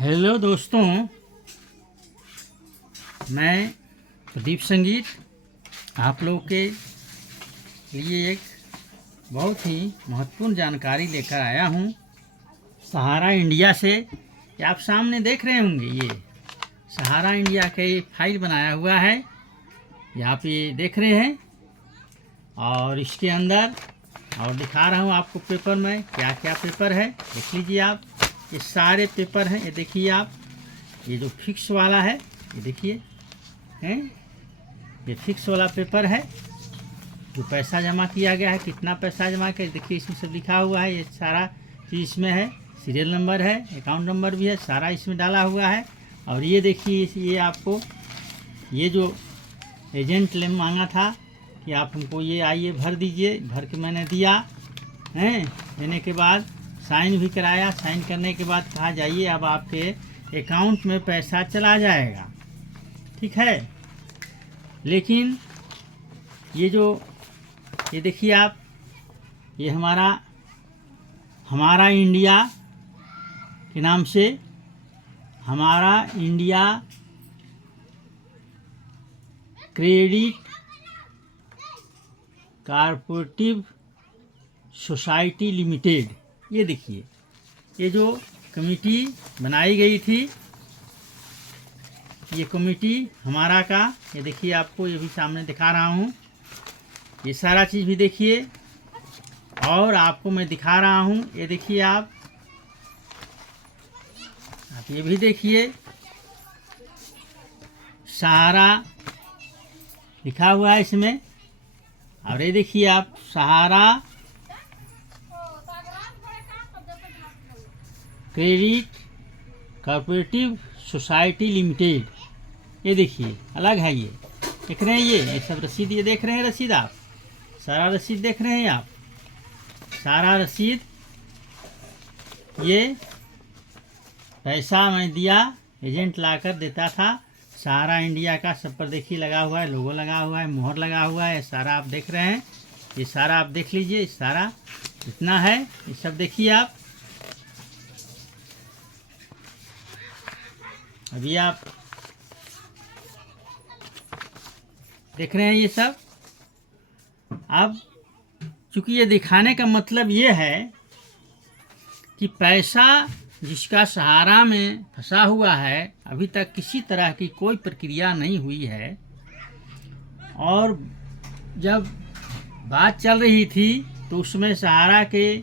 Hello दोस्तों, मैं प्रदीप संगीत आप लोगों के लिए एक बहुत ही महत्वपूर्ण जानकारी लेकर आया हूँ। सहारा इंडिया से ये आप सामने देख रहे होंगे, ये सहारा इंडिया का ये फाइल बनाया हुआ है, ये आप ये देख रहे हैं। और इसके अंदर और दिखा रहा हूँ आपको पेपर में क्या क्या पेपर है, देख लीजिए आप। ये सारे पेपर हैं, ये देखिए आप। ये जो फिक्स वाला है, ये देखिए हैं, ये फिक्स वाला पेपर है जो पैसा जमा किया गया है, कितना पैसा जमा किया देखिए, इसमें सब लिखा हुआ है। ये सारा चीज़ इसमें है, सीरियल नंबर है, अकाउंट नंबर भी है, सारा इसमें डाला हुआ है। और ये देखिए, ये आपको ये जो एजेंट ले मांगा था कि आप हमको ये आइए भर दीजिए, भर के मैंने दिया हैं। देने के बाद साइन भी कराया, साइन करने के बाद कहा जाइए अब आपके अकाउंट में पैसा चला जाएगा, ठीक है। लेकिन ये देखिए आप, ये हमारा इंडिया के नाम से, हमारा India credit corporative society limited, ये देखिए, ये जो कमेटी बनाई गई थी, ये कमेटी हमारा का, ये देखिए आपको ये भी सामने दिखा रहा हूँ। ये सारा चीज़ भी देखिए, और आपको मैं दिखा रहा हूँ, ये देखिए आप ये भी देखिए, सहारा लिखा हुआ है इसमें। और ये देखिए आप, सहारा क्रेडिट कॉर्पोरेटिव सोसाइटी लिमिटेड, ये देखिए अलग है। ये देख रहे हैं, ये सब रसीद, ये देख रहे हैं रसीद आप, सारा रसीद देख रहे हैं आप, सारा रसीद। ये पैसा मैं दिया, एजेंट लाकर देता था, सहारा इंडिया का सब पर देखिए लगा हुआ है, लोगो लगा हुआ है, मोहर लगा हुआ है, सारा आप देख रहे हैं। ये सारा आप देख लीजिए, सारा जितना है ये सब देखिए आप। अभी आप देख रहे हैं ये सब। अब चूंकि ये दिखाने का मतलब ये है कि पैसा जिसका सहारा में फंसा हुआ है, अभी तक किसी तरह की कोई प्रक्रिया नहीं हुई है। और जब बात चल रही थी तो उसमें सहारा के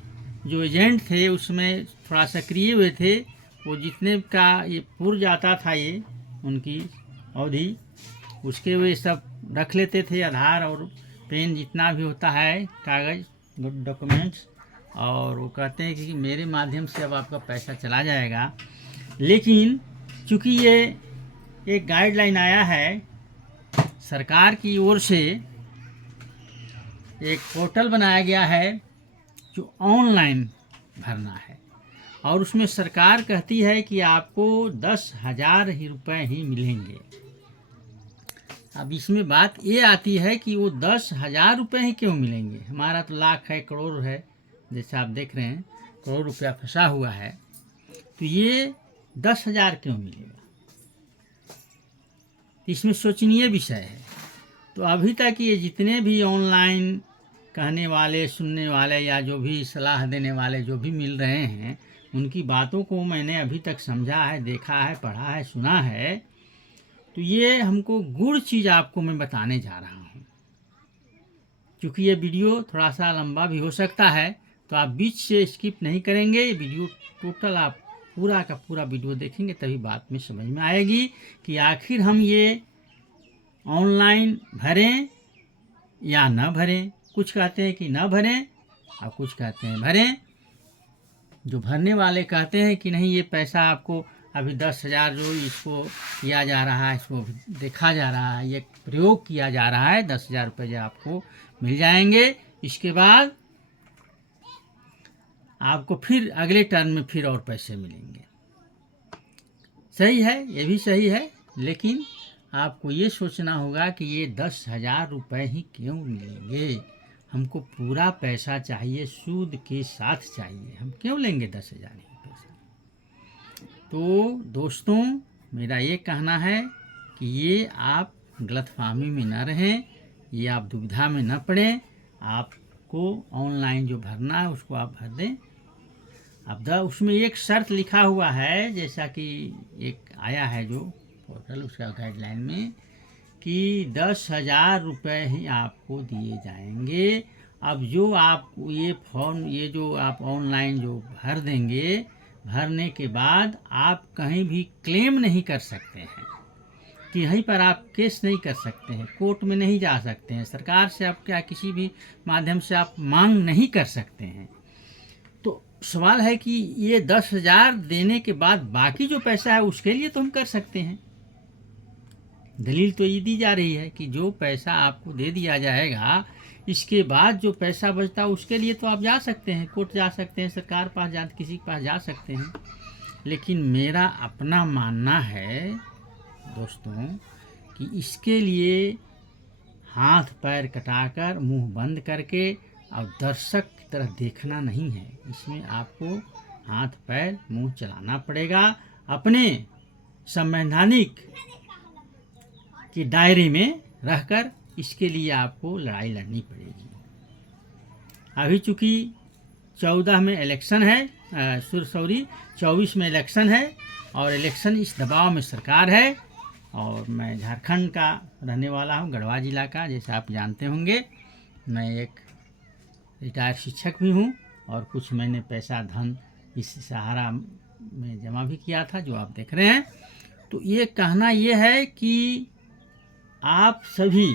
जो एजेंट थे उसमें थोड़ा सक्रिय हुए थे, वो जितने का ये पूर्व जाता था, ये उनकी अवधि, उसके वे सब रख लेते थे, आधार और पेन जितना भी होता है कागज़ डॉक्यूमेंट्स, और वो कहते हैं कि मेरे माध्यम से अब आपका पैसा चला जाएगा। लेकिन चूँकि ये एक गाइडलाइन आया है सरकार की ओर से, एक पोर्टल बनाया गया है जो ऑनलाइन भरना है, और उसमें सरकार कहती है कि आपको 10,000 ही रुपये ही मिलेंगे। अब इसमें बात ये आती है कि वो 10,000 रुपये ही क्यों मिलेंगे, हमारा तो लाख है, करोड़ है, जैसे आप देख रहे हैं करोड़ रुपया फंसा हुआ है, तो ये 10,000 क्यों मिलेगा, इसमें सोचनीय विषय है। तो अभी तक ये जितने भी ऑनलाइन कहने वाले, सुनने वाले, या जो भी सलाह देने वाले जो भी मिल रहे हैं, उनकी बातों को मैंने अभी तक समझा है, देखा है, पढ़ा है, सुना है। तो ये हमको गुड़ चीज़ आपको मैं बताने जा रहा हूँ। क्योंकि ये वीडियो थोड़ा सा लंबा भी हो सकता है, तो आप बीच से स्किप नहीं करेंगे, ये वीडियो टोटल आप पूरा का पूरा वीडियो देखेंगे, तभी बात में समझ में आएगी कि आखिर हम ये ऑनलाइन भरें या न भरें। कुछ कहते हैं कि न भरें और कुछ कहते हैं भरें। जो भरने वाले कहते हैं कि नहीं, ये पैसा आपको अभी 10,000 जो इसको किया जा रहा है, इसको देखा जा रहा है, ये प्रयोग किया जा रहा है, 10,000 रुपये जो आपको मिल जाएंगे। इसके बाद आपको फिर अगले टर्म में फिर और पैसे मिलेंगे। सही है, ये भी सही है, लेकिन आपको ये सोचना होगा कि ये 10,000 रुपये ही क्यों मिलेंगे, हमको पूरा पैसा चाहिए, सूद के साथ चाहिए। हम क्यों लेंगे 10,000 ही पैसा? तो दोस्तों, मेरा ये कहना है कि ये आप गलतफहमी में न रहें, ये आप दुविधा में न पड़ें। आपको ऑनलाइन जो भरना है उसको आप भर दें। अब उसमें एक शर्त लिखा हुआ है, जैसा कि एक आया है जो पोर्टल उसका गाइडलाइन में, कि 10,000 रुपये ही आपको दिए जाएंगे। अब जो आप ये फॉर्म, ये जो आप ऑनलाइन जो भर देंगे, भरने के बाद आप कहीं भी क्लेम नहीं कर सकते हैं, कि यहीं पर आप केस नहीं कर सकते हैं, कोर्ट में नहीं जा सकते हैं, सरकार से आप क्या किसी भी माध्यम से आप मांग नहीं कर सकते हैं। तो सवाल है कि ये 10,000 देने के बाद बाकी जो पैसा है उसके लिए तो हम कर सकते हैं। दलील तो ये दी जा रही है कि जो पैसा आपको दे दिया जाएगा, इसके बाद जो पैसा बचता है उसके लिए तो आप जा सकते हैं, कोर्ट जा सकते हैं, सरकार पास जा, किसी के पास जा सकते हैं। लेकिन मेरा अपना मानना है दोस्तों कि इसके लिए हाथ पैर कटाकर मुंह बंद करके और दर्शक की तरह देखना नहीं है। इसमें आपको हाथ पैर मुंह चलाना पड़ेगा, अपने संवैधानिक के दायरे में रहकर इसके लिए आपको लड़ाई लड़नी पड़ेगी। अभी चूँकि 14 में इलेक्शन है, 24 में इलेक्शन है, और इलेक्शन इस दबाव में सरकार है। और मैं झारखंड का रहने वाला हूँ, गढ़वा जिला का, जैसे आप जानते होंगे। मैं एक रिटायर्ड शिक्षक भी हूँ और कुछ मैंने पैसा धन इस सहारा में जमा भी किया था, जो आप देख रहे हैं। तो ये कहना ये है कि आप सभी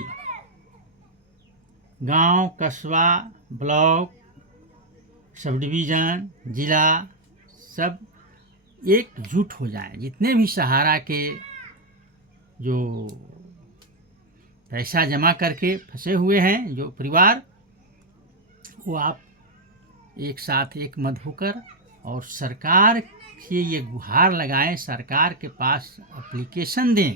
गांव, कस्बा, ब्लॉक, सब डिवीज़न, जिला, सब एकजुट हो जाएं। जितने भी सहारा के जो पैसा जमा करके फंसे हुए हैं जो परिवार, वो आप एक साथ एक मत होकर और सरकार से ये गुहार लगाएं, सरकार के पास एप्लीकेशन दें।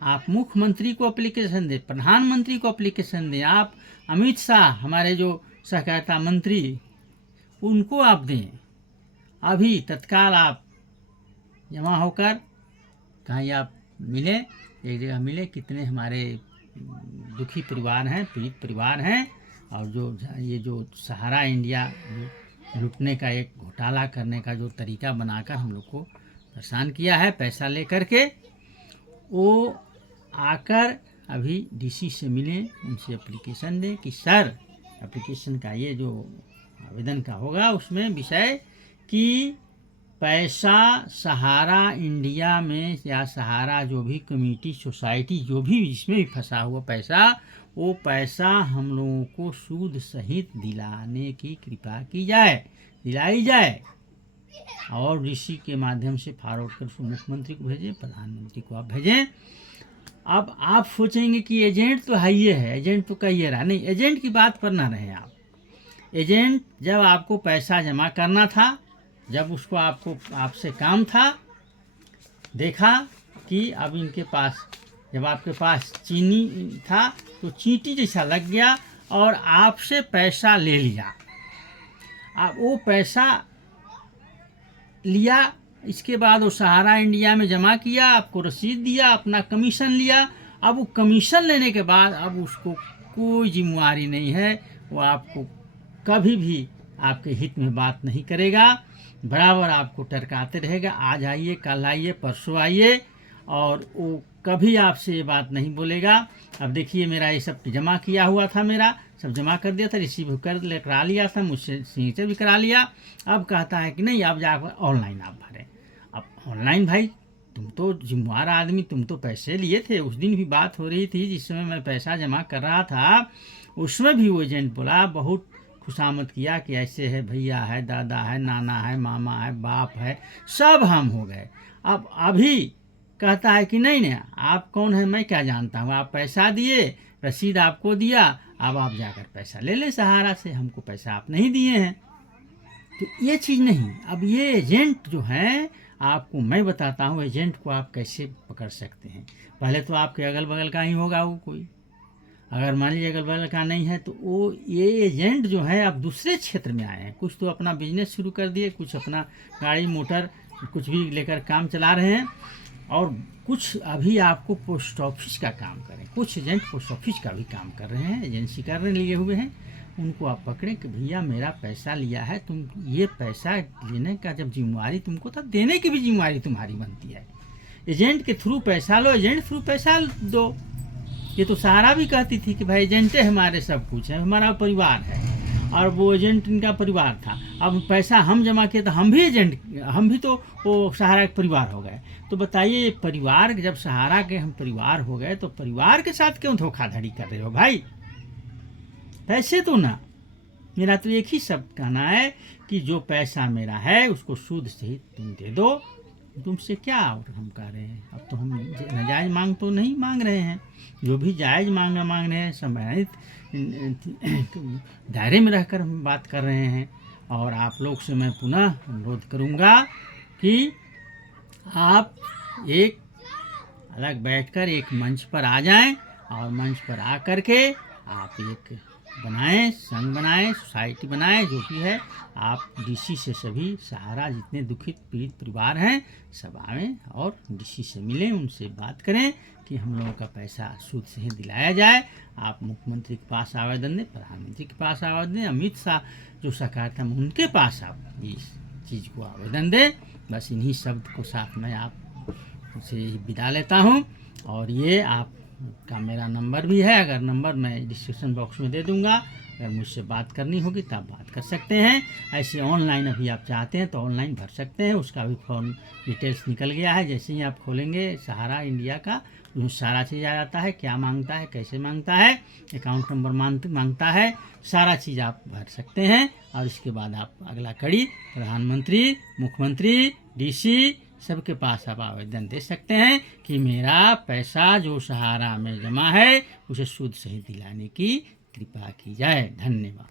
आप मुख्यमंत्री को एप्लीकेशन दें, प्रधानमंत्री को एप्लीकेशन दें, आप अमित शाह हमारे जो सहकारिता मंत्री, उनको आप दें। अभी तत्काल आप जमा होकर कहीं आप मिले, एक जगह मिले। कितने हमारे दुखी परिवार हैं, पीड़ित परिवार हैं, और जो ये जो सहारा इंडिया लूटने का एक घोटाला करने का जो तरीका बनाकर हम लोग को परेशान किया है पैसा ले करके, वो आकर अभी डीसी से मिलें, उनसे एप्लीकेशन दें कि सर, एप्लीकेशन का ये जो आवेदन का होगा उसमें विषय कि पैसा सहारा इंडिया में या सहारा जो भी कम्युनिटी सोसाइटी जो भी जिसमें भी फंसा हुआ पैसा, वो पैसा हम लोगों को सूद सहित दिलाने की कृपा की जाए, दिलाई जाए। और डीसी के माध्यम से फॉरवर्ड कर मुख्यमंत्री को भेजें, प्रधानमंत्री को आप भेजें। अब आप सोचेंगे कि एजेंट तो है, ये है एजेंट तो कहिए रहा, नहीं, एजेंट की बात पर ना रहे आप। एजेंट जब आपको पैसा जमा करना था, जब उसको आपसे काम था, देखा कि अब इनके पास, जब आपके पास चीनी था तो चींटी जैसा लग गया और आपसे पैसा ले लिया। अब वो पैसा लिया, इसके बाद वो सहारा इंडिया में जमा किया, आपको रसीद दिया, अपना कमीशन लिया। अब वो कमीशन लेने के बाद अब उसको कोई जिम्मेवारी नहीं है, वो आपको कभी भी आपके हित में बात नहीं करेगा, बराबर आपको टरकाते रहेगा, आज आइए, कल आइए, परसों आइए, और वो कभी आपसे ये बात नहीं बोलेगा। अब देखिए, मेरा ये सब जमा किया हुआ था, मेरा सब जमा कर दिया था, रिसीव करा लिया था, मुझसे सिग्नेचर भी करा लिया। अब कहता है कि नहीं, अब जाकर ऑनलाइन आप भरें। अब ऑनलाइन भाई, तुम तो जिम्मेवार आदमी, तुम तो पैसे लिए थे। उस दिन भी बात हो रही थी, जिस समय मैं पैसा जमा कर रहा था, उसमें भी वो एजेंट बोला, बहुत खुशामद किया कि ऐसे है, भैया है, दादा है, नाना है, मामा है, बाप है, सब हम हो गए। अब अभी कहता है कि नहीं नहीं, आप कौन है, मैं क्या जानता हूँ, आप पैसा दिए, रसीद आपको दिया, अब आप जाकर पैसा ले लें सहारा से, हमको पैसा आप नहीं दिए हैं। तो ये चीज़ नहीं। अब ये एजेंट जो हैं, आपको मैं बताता हूँ एजेंट को आप कैसे पकड़ सकते हैं। पहले तो आपके अगल बगल का ही होगा वो कोई, अगर मान लीजिए अगल बगल का नहीं है तो वो ये एजेंट जो है आप दूसरे क्षेत्र में आए हैं, कुछ तो अपना बिजनेस शुरू कर दिए, कुछ अपना गाड़ी मोटर कुछ भी लेकर काम चला रहे हैं, और कुछ अभी आपको पोस्ट ऑफिस का काम करें, कुछ एजेंट पोस्ट ऑफिस का भी काम कर रहे हैं, एजेंसी करने लिए हुए हैं, उनको आप पकड़ें कि भैया मेरा पैसा लिया है, तुम ये पैसा लेने का जब जिम्मेवारी तुमको, तब देने की भी जिम्मेवारी तुम्हारी बनती है। एजेंट के थ्रू पैसा लो, एजेंट थ्रू पैसा दो। ये तो सहारा भी कहती थी कि भाई एजेंटे हमारे सब कुछ है, हमारा परिवार है, और वो एजेंट इनका परिवार था। अब पैसा हम जमा किए तो हम भी एजेंट, हम भी तो वो सहारा के परिवार हो गए। तो बताइए, परिवार जब सहारा के हम परिवार हो गए तो परिवार के साथ क्यों धोखाधड़ी कर रहे हो भाई? पैसे तो ना, मेरा तो एक ही शब्द कहना है कि जो पैसा मेरा है उसको सूद सहित तुम दे दो। तुमसे क्या और हम कह रहे हैं? अब तो हम नाजायज मांग तो नहीं मांग रहे हैं, जो भी जायज मांग रहे हैं संवैधानिक दायरे में रहकर हम बात कर रहे हैं। और आप लोग से मैं पुनः अनुरोध करूंगा कि आप एक अलग बैठकर एक मंच पर आ जाएं, और मंच पर आ कर के आप एक बनाएं, संघ बनाएं, सोसाइटी बनाएं, जो भी है। आप डीसी से सभी सहारा जितने दुखित पीड़ित परिवार हैं सब आएँ और डीसी से मिलें, उनसे बात करें कि हम लोगों का पैसा सूद से ही दिलाया जाए। आप मुख्यमंत्री के पास आवेदन दें, प्रधानमंत्री के पास आवेदन दें, अमित शाह जो सहकारिता में उनके पास आप इस चीज़ को आवेदन दें। बस इन्हीं शब्द को साथ में आप से विदा लेता हूँ। और ये आपका मेरा नंबर भी है, अगर नंबर मैं डिस्क्रिप्शन बॉक्स में दे दूँगा, अगर मुझसे बात करनी होगी तब बात कर सकते हैं। ऐसे ऑनलाइन अभी आप चाहते हैं तो ऑनलाइन भर सकते हैं, उसका भी फॉर्म डिटेल्स निकल गया है। जैसे ही आप खोलेंगे सहारा इंडिया का, उसमें सारा चीज़ आ जाता है, क्या मांगता है, कैसे मांगता है, अकाउंट नंबर मांगता है, सारा चीज़ आप भर सकते हैं। और इसके बाद आप अगला कड़ी प्रधानमंत्री, मुख्यमंत्री, डीसी सबके पास आप आवेदन दे सकते हैं कि मेरा पैसा जो सहारा में जमा है उसे सूद सहित दिलाने की कृपा की जाए। धन्यवाद।